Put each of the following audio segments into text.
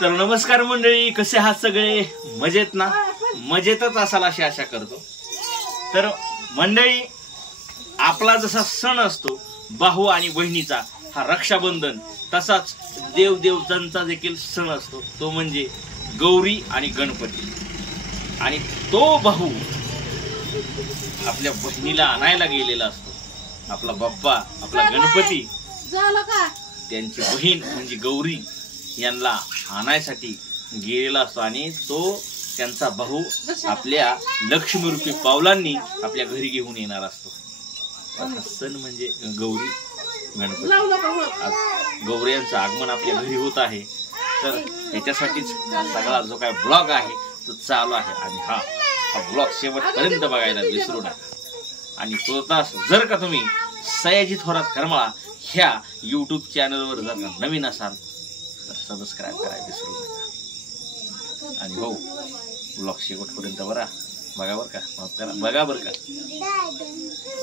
तर नमस्कार मंडळी, कसे आहात सगळे? मजेत ना? मजेतच असाल अशी आशा करतो. तर मंडळी, आपला जसा सण असतो भाऊ आणि बहिणीचा हा रक्षाबंधन, तसाच देवदेवतांचा देखील सण असतो, तो म्हणजे गौरी आणि गणपती. आणि तो भाऊ आपल्या बहिणीला आणायला गेलेला असतो. आपला बाप्पा, आपला गणपती त्यांची बहीण म्हणजे गौरी यांना आणायसाठी गेलेला असतो. आणि तो त्यांचा भाऊ आपल्या लक्ष्मीरूपी पावलांनी आपल्या घरी घेऊन येणार असतो. सण म्हणजे गौरी गणपती. आज गौरी यांचं आगमन आपल्या घरी होत आहे. तर याच्यासाठीच सगळा जो काय ब्लॉग आहे तो चालू आहे. आणि हा ब्लॉग शेवटपर्यंत बघायला विसरू नका. आणि जर का तुम्ही सयाजी थोरात करमाळा ह्या YouTube चॅनलवर जर का नवीन असाल तर सबस्क्राईब करायला विसरू नका. आणि हो, ब्लॉग शेवटपर्यंत बघा बरं का, बघा बरं का.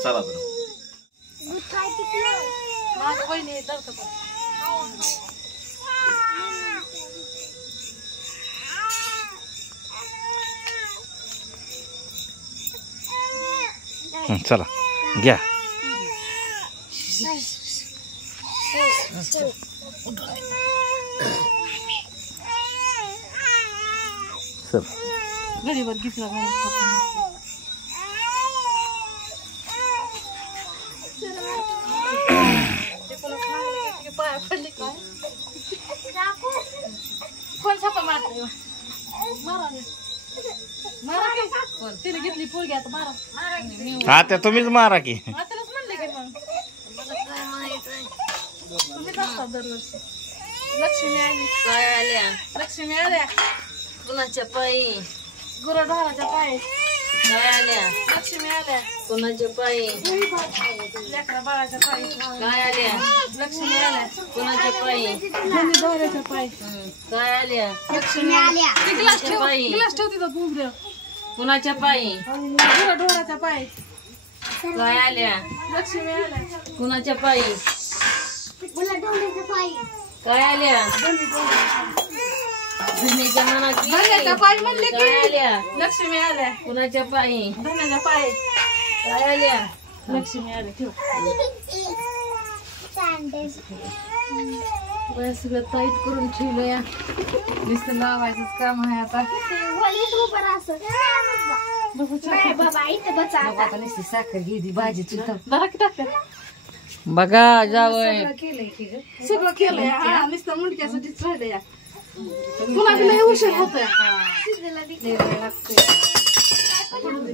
चला तर चला घ्या. सर गरीबर घेतला पाया पडले काय कोण छापा मारतो मारा तिने घेतली पोरगी आता मारा. आता तुम्हीच मारा की. आताच म्हणले की मग तुम्हीच असता दरवर्षी. लक्ष्मी आली. काय आल्या? लक्ष्मी आल्या. कुणाच्या पायी? गुरढोराच्या पायी. काय आल्या? लक्ष्मी आल्या. कुणाच्या पायी? लेकरा बाळाच्या पायी. काय आल्या? लक्ष्मी आल्या. कुणाच्या पायी? गुरढोराच्या पायी. काय आल्या? लक्ष्मी आल्या. गिलास ठेव, पायी. गिलास ठेव तिथं बुबऱ्या. कुणाच्या पायी? गुरढोराच्या पायी. काय आल्या? लक्ष्मी आल्या. कुणाच्या पायी? काय आल्या? धन्याच्या मनाची. धन्याच्या पायी म्हणले की. काय आल्या? लक्ष्मी आल्या. कुणाच्या पायी? धन्याच्या पायी. काय आल्या? लक्ष्मी आल्या. ठेव. सगळं टाईट करून ठेवलं या. नुसतं लावायचंच काम आहे आता. आता नुसती साखर घेतली भाजी जरा की टाकते. बघा जावय सगळं केलंय. हा नुसतं मुंडक्यासाठीच राहिलं या. पुन्हा लय उशीर होतोय.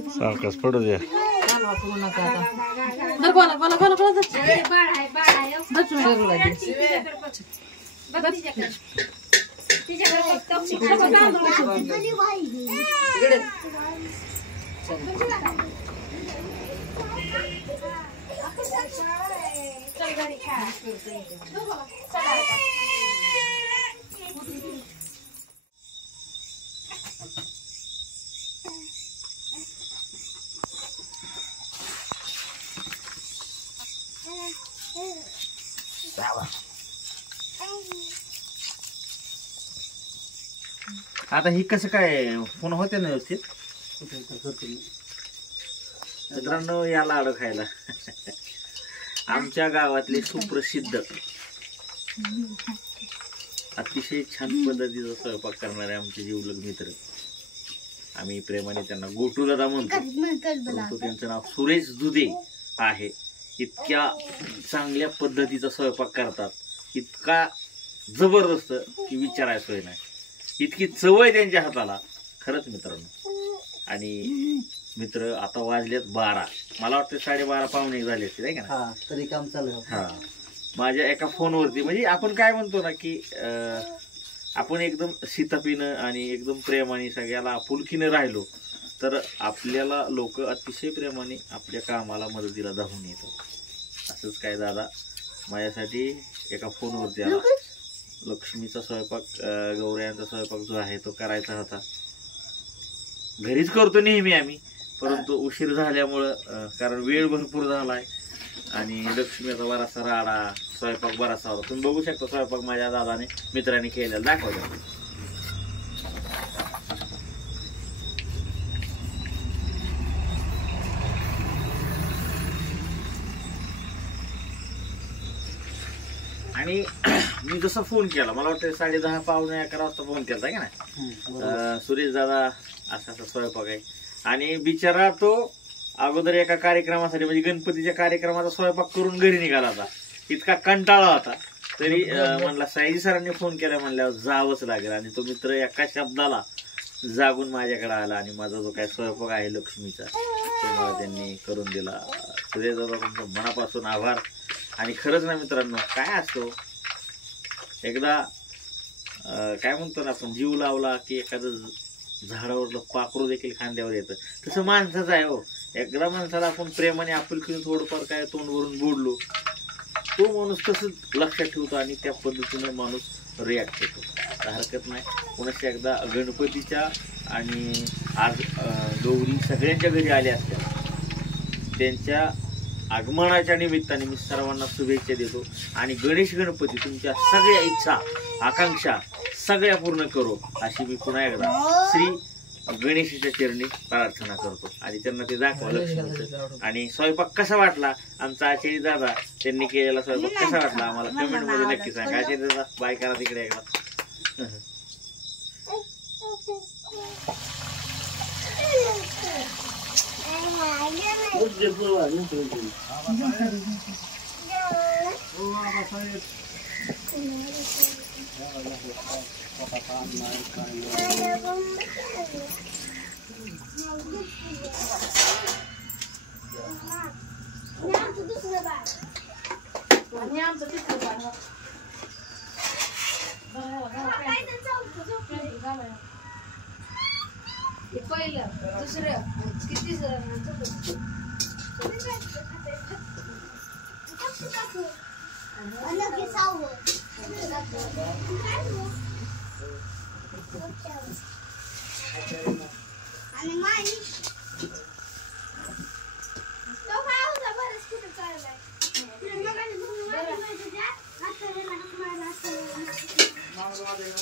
सारखंच पडू द्या. कालवा करू नका आता. धर बोला बोला बोला बोला. आता ही कसं काय फोन होते ना व्यवस्थित? मित्रांनो, या लाडू खायला आमच्या गावातले सुप्रसिद्ध अतिशय छान पद्धतीचा स्वयंपाक करणारे आमचे जीवलग मित्र, आम्ही प्रेमाने त्यांना गोटू दादा म्हणतो, परंतु त्यांचं नाव सुरेश दुधे आहे. इतक्या चांगल्या पद्धतीचा स्वयंपाक करतात, इतका जबरदस्त की विचारायला सोय नाही. इतकी चव आहे त्यांच्या हाताला खरंच मित्रांनो. आणि मित्र, आता वाजलेत 12, मला वाटतं 12:30 पावणे झाले असतील आहे का? तरी काम चालू. हा, माझ्या एका फोनवरती, म्हणजे आपण काय म्हणतो ना की आपण एकदम शितापीनं आणि एकदम प्रेमाने सगळ्याला आपुलकीनं राहिलो तर आपल्याला लोक अतिशय प्रेमाने आपल्या कामाला मदतीला धावून येतात. असंच काय दादा माझ्यासाठी एका फोनवरती आला. लक्ष्मीचा स्वयंपाक, गौऱ्यांचा स्वयंपाक जो आहे तो करायचा होता. घरीच करतो नेहमी आम्ही, परंतु उशीर झाल्यामुळं, कारण वेळ भरपूर झालाय आणि लक्ष्मीचा बराचसा राडा, स्वयंपाक बराचसा होता. तुम्ही बघू शकता स्वयंपाक माझ्या दादाने मित्रांनी केलेला, दाखवतो. आणि मी जसा फोन केला, मला वाटतं 10:30 पावणे 11 वाजता फोन केला का नाही, सुरेश दादा असा असा स्वयंपाक आहे. आणि बिचारा तो अगोदर एका कार्यक्रमासाठी म्हणजे गणपतीच्या कार्यक्रमाचा स्वयंपाक करून घरी निघाला होता. इतका कंटाळा होता तरी म्हणला सयाजी सरांनी फोन केला म्हणल्यावर जावंच लागेल. आणि तो मित्र एका शब्दाला जागून माझ्याकडे आला आणि माझा जो काय स्वयंपाक आहे लक्ष्मीचा तो मला त्यांनी करून दिला. सुरेश दादा तुमचं मनापासून आभार. आणि खरंच ना मित्रांनो, काय असतो एकदा काय म्हणतो ना आपण, जीव लावला की एखादं झाडावरलं पाखरू देखील खांद्यावर येतं, तसं माणसाचं आहे हो. एकदा माणसाला आपण प्रेमाने आपुलकीने थोडंफार काय तोंड भरून बोललो, तो माणूस तसंच लक्षात ठेवतो आणि त्या पद्धतीनं माणूस रिॲक्ट होतो. हरकत नाही. पुन्हा एकदा गणपतीच्या आणि आज गौरी सगळ्यांच्या घरी आल्या असत्या, त्यांच्या आगमनाच्या निमित्ताने मी सर्वांना शुभेच्छा देतो. आणि गणेश गणपती तुमच्या सगळ्या इच्छा आकांक्षा सगळ्या पूर्ण करो अशी मी पुन्हा एकदा श्री गणेशाच्या चरणी प्रार्थना करतो. आणि त्यांना ते दाखवलं. आणि स्वयंपाक कसा वाटला आमचा आचार्य दादा, त्यांनी केलेला स्वयंपाक कसा वाटला आम्हाला कमेंट मध्ये नक्की सांगा. आचार्य दादा बाय करा तिकडे एकदा. आणि आमचं तिसरं बाळ. हे पहिलं दुसरं किती आणि माई झालं